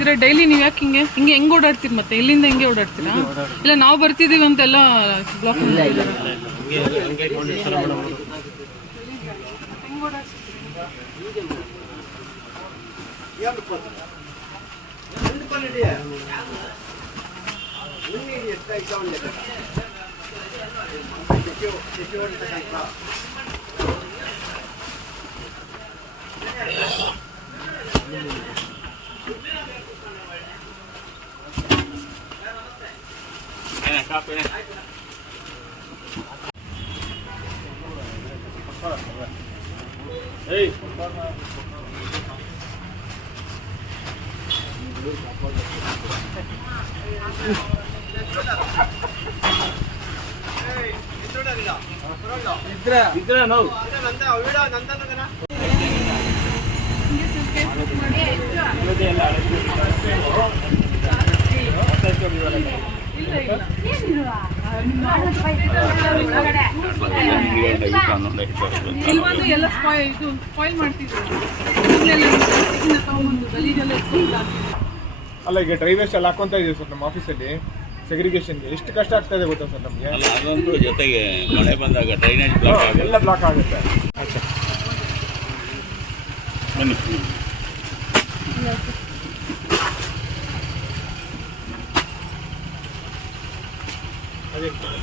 ಮಾಡ್ತಿದ್ದೀರಾ ಡೈಲಿ? ನೀವು ಯಾಕೆ ಹಿಂಗೆ ಹಿಂಗೆ ಹೆಂಗೆ ಓಡಾಡ್ತೀರಿ? ಮತ್ತೆ ಇಲ್ಲಿಂದ ಹಿಂಗೆ ಓಡಾಡ್ತೀರಾ? ಇಲ್ಲ ನಾವು ಬರ್ತಿದ್ದೀವಿ ಅಂತೆಲ್ಲ ಬ್ಲಾಕ್ ಇಲ್ವಂದು ಎಲ್ಲ ಸ್ಪಾಯ್ಲ್ ಮಾಡ್ತಿದ್ರು. ಅಲ್ಲ, ಈಗ ಡ್ರೈ ವೇಸ್ಟ್ ಎಲ್ಲ ಹಾಕೊಂತ ಇದೀವಿ ಸರ್ ನಮ್ಮ ಆಫೀಸಲ್ಲಿ. ಸೆಗ್ರಿಗೇಷನ್ಗೆ ಎಷ್ಟು ಕಷ್ಟ ಆಗ್ತಾ ಇದೆ ಗೊತ್ತಾ ಸರ್ ನಮಗೆ? ಅದೊಂದು ಜೊತೆಗೆ ಮಳೆ ಬಂದಾಗ ಡ್ರೈನೇಜ್ ಬ್ಲಾಕ್ ಆಗುತ್ತೆ, ಎಲ್ಲ ಬ್ಲಾಕ್ ಆಗುತ್ತೆ. ಬನ್ನಿ.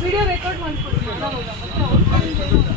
ವಿಡಿಯೋ ರೆಕಾರ್ಡ್ ಮಾಡ್ಕೊಡ್ತೀನಿ.